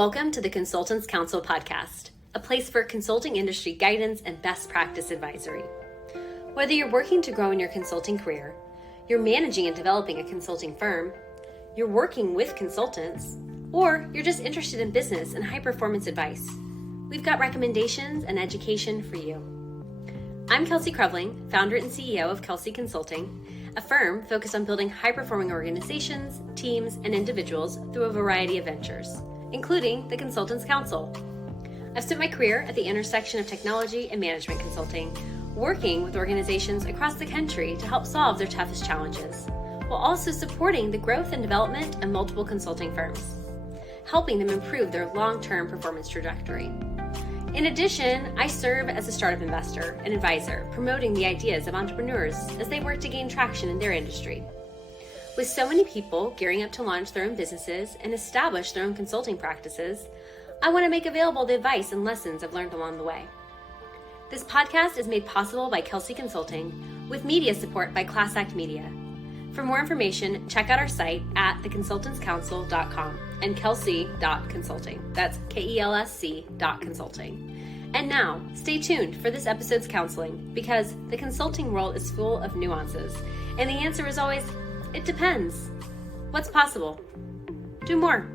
Welcome to the Consultants Council podcast, a place for consulting industry guidance and best practice advisory. Whether you're working to grow in your consulting career, you're managing and developing a consulting firm, you're working with consultants, or you're just interested in business and high-performance advice, we've got recommendations and education for you. I'm Kelsey Creveling, founder and CEO of Kelsey Consulting, a firm focused on building high-performing organizations, teams, and individuals through a variety of ventures, including the Consultants Council. I've spent my career at the intersection of technology and management consulting, working with organizations across the country to help solve their toughest challenges, while also supporting the growth and development of multiple consulting firms, helping them improve their long-term performance trajectory. In addition, I serve as a startup investor and advisor, promoting the ideas of entrepreneurs as they work to gain traction in their industry. With so many people gearing up to launch their own businesses and establish their own consulting practices, I want to make available the advice and lessons I've learned along the way. This podcast is made possible by Kelsey Consulting, with media support by Class Act Media. For more information, check out our site at theconsultantscouncil.com and kelsey.consulting. That's KELSC.consulting. And now, stay tuned for this episode's counseling, because the consulting world is full of nuances, and the answer is always, it depends. What's possible? Do more.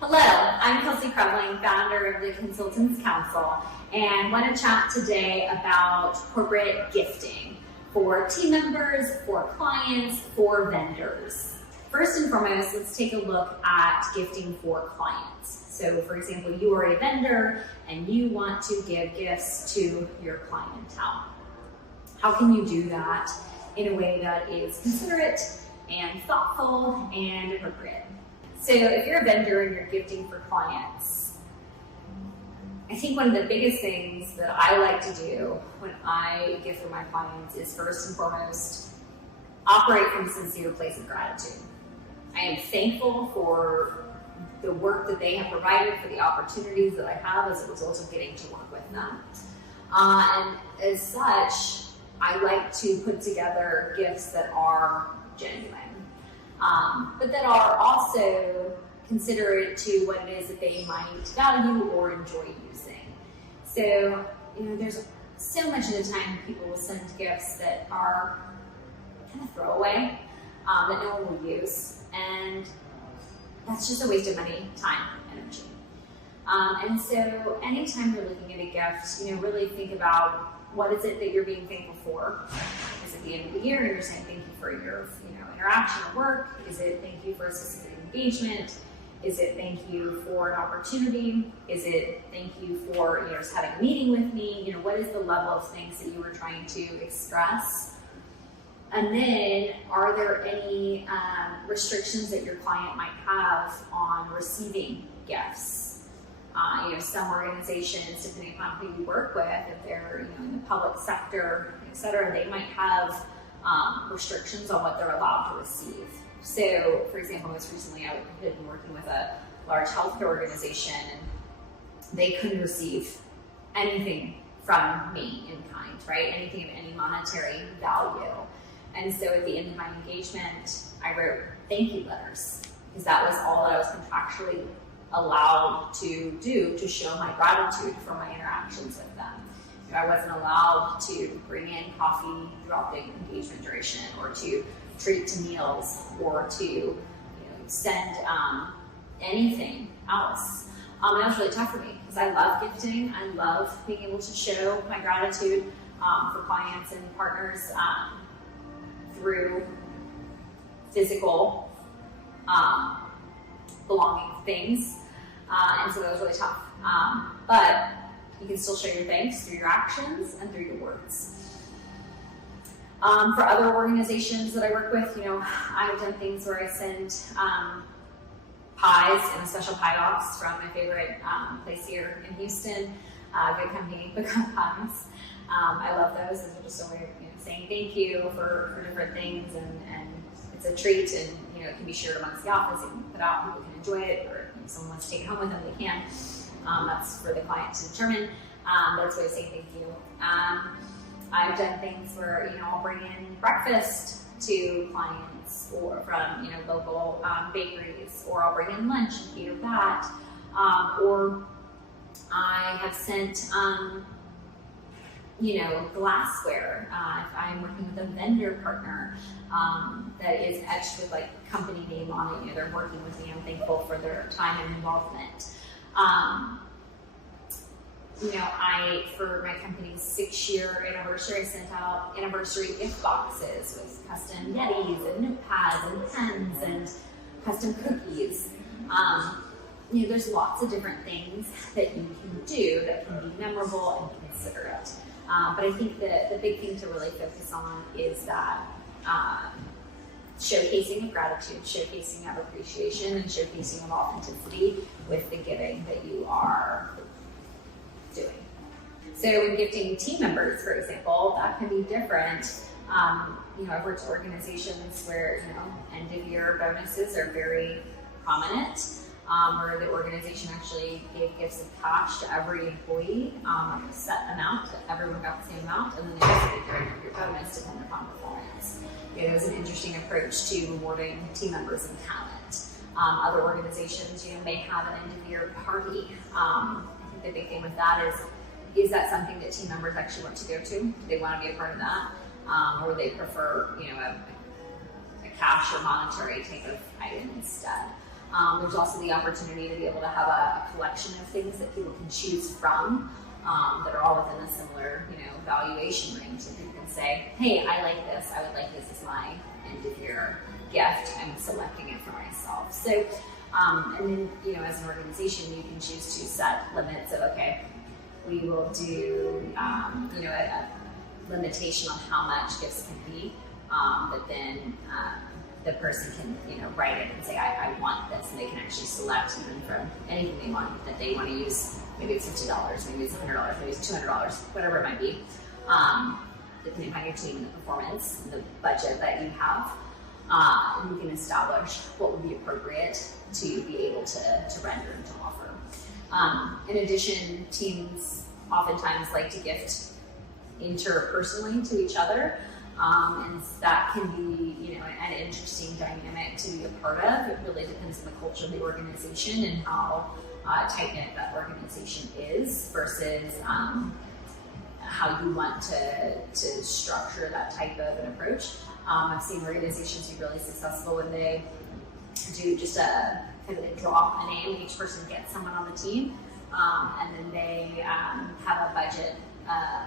Hello, I'm Kelsey Creveling, founder of the Consultants Council, and want to chat today about corporate gifting for team members, for clients, for vendors. First and foremost, let's take a look at gifting for clients. So for example, you are a vendor and you want to give gifts to your clientele. How can you do that in a way that is considerate and thoughtful and appropriate? So if you're a vendor and you're gifting for clients, I think one of the biggest things that I like to do when I gift for my clients is first and foremost, operate from a sincere place of gratitude. I am thankful for the work that they have provided, for the opportunities that I have as a result of getting to work with them. And as such, I like to put together gifts that are genuine, but that are also considerate to what it is that they might value or enjoy using. So, there's so much of the time people will send gifts that are kind of throwaway, that no one will use, and that's just a waste of money, time, energy. And so anytime you're looking at a gift, really think about what is it that you're being thankful for. Is it the end of the year and you're saying thank you for your interaction at work? Is it thank you for a specific engagement? Is it thank you for an opportunity? Is it thank you for just having a meeting with me? What is the level of things that you were trying to express? And then, are there any restrictions that your client might have on receiving gifts? Some organizations, depending upon who you work with, if they're in the public sector, et cetera, they might have restrictions on what they're allowed to receive. So, for example, most recently I had been working with a large healthcare organization, and they couldn't receive anything from me in kind, right? Anything of any monetary value. And so at the end of my engagement, I wrote thank you letters, because that was all that I was contractually allowed to do to show my gratitude for my interactions with them. I wasn't allowed to bring in coffee throughout the engagement duration, or to treat to meals, or to send anything else. And that was really tough for me, because I love gifting. I love being able to show my gratitude for clients and partners through physical belonging things. And so that was really tough. But you can still show your thanks through your actions and through your words. For other organizations that I work with, I've done things where I send pies in a special pie box from my favorite place here in Houston, good company, Pecan Pies. I love those. Those are just a way of saying thank you for different things, and it's a treat, and it can be shared amongst the office. It can be put out, people can enjoy it, or if someone wants to take it home with them, they can. That's for the client to determine. That's a way of saying thank you. I've done things where I'll bring in breakfast to clients points or from local bakeries, or I'll bring in lunch and cater that, or I have sent glassware. If I'm working with a vendor partner that is etched with like company name on it, they're working with me. I'm thankful for their time and involvement. I, for my company's 6-year anniversary, I sent out anniversary gift boxes with custom Yetis and notepads and pens and custom cookies. There's lots of different things that you can do that can be memorable and considerate. But I think that the big thing to really focus on is that showcasing of gratitude, showcasing of appreciation, and showcasing of authenticity with the giving that you are doing. So when gifting team members, for example, that can be different. I've worked with organizations where, end of year bonuses are very prominent, where the organization actually gave gifts of cash to every employee, a set amount, that everyone got the same amount, and then they also gave their end of year bonus depending upon performance. It was an interesting approach to rewarding team members and talent. Other organizations, may have an end of year party. I think the big thing with that is that something that team members actually want to go to? Do they want to be a part of that? Or would they prefer, a cash or monetary type of item instead? There's also the opportunity to be able to have a collection of things that people can choose from that are all within a similar, valuation range. So people can say, hey, I like this. I would like this as my end of year gift. I'm selecting it for myself. So, and then, as an organization, you can choose to set limits of, okay, we will do, a limitation on how much gifts can be, but then the person can, write it and say, I want this, and they can actually select even from anything they want that they want to use. Maybe it's $50, maybe it's $100, maybe it's $200, whatever it might be, depending on your team and the performance, the budget that you have. And you can establish what would be appropriate to be able to render and to offer. In addition, teams oftentimes like to gift interpersonally to each other, and that can be, an interesting dynamic to be a part of. It really depends on the culture of the organization and how tight-knit that organization is versus how you want to structure that type of an approach. I've seen organizations be really successful when they do just they draw a name, each person gets someone on the team, and then they have a budget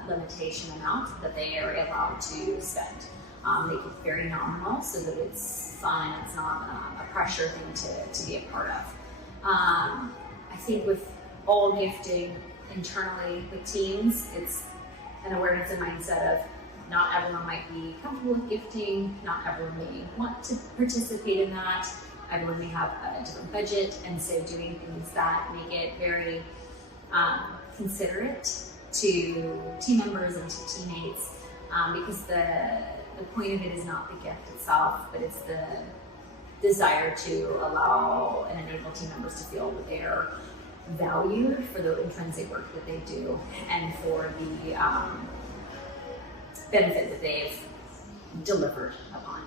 limitation amount that they are allowed to spend. They keep it very nominal so that it's fun, it's not a pressure thing to be a part of. I think with all gifting internally with teams, it's an awareness and mindset of not everyone might be comfortable with gifting, not everyone may want to participate in that, everyone may have a different budget, and so doing things that make it very considerate to team members and to teammates, because the point of it is not the gift itself, but it's the desire to allow and enable team members to feel that they are valued for the intrinsic work that they do and for the benefit that they've delivered upon.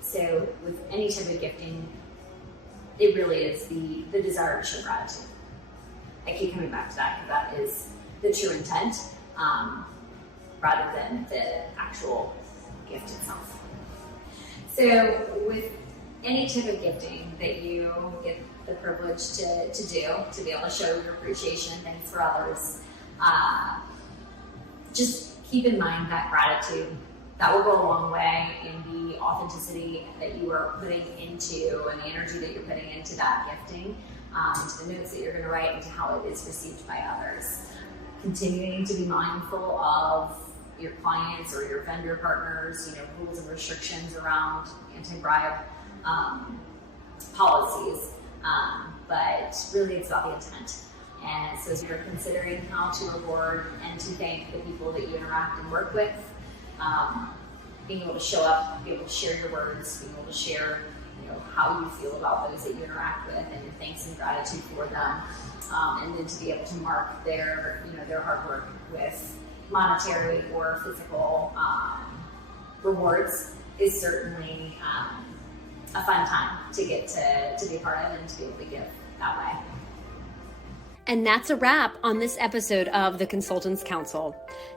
So with any type of gifting, it really is the desire to show gratitude. I keep coming back to that because that is the true intent, rather than the actual gift itself. So with any type of gifting that you get the privilege to do, to be able to show your appreciation, thanks for others, just keep in mind that gratitude. That will go a long way in the authenticity that you are putting into and the energy that you're putting into that gifting, to the notes that you're going to write, and to how it is received by others. Continuing to be mindful of your clients or your vendor partners, rules and restrictions around anti-bribe policies, but really it's about the intent. And so as you're considering how to reward and to thank the people that you interact and work with, being able to show up, be able to share your words, being able to share how you feel about those that you interact with and your thanks and gratitude for them, and then to be able to mark their hard work with monetary or physical rewards is certainly a fun time to get to be part of and to be able to give that way. And that's a wrap on this episode of the Consultants Council.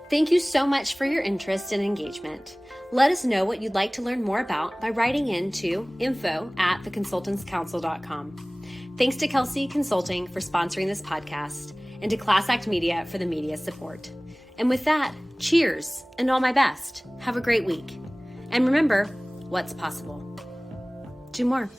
Thank you so much for your interest and engagement. Let us know what you'd like to learn more about by writing in to info@theconsultantscouncil.com. Thanks to Kelsey Consulting for sponsoring this podcast and to Class Act Media for the media support. And with that, cheers and all my best. Have a great week. And remember, what's possible? Do more.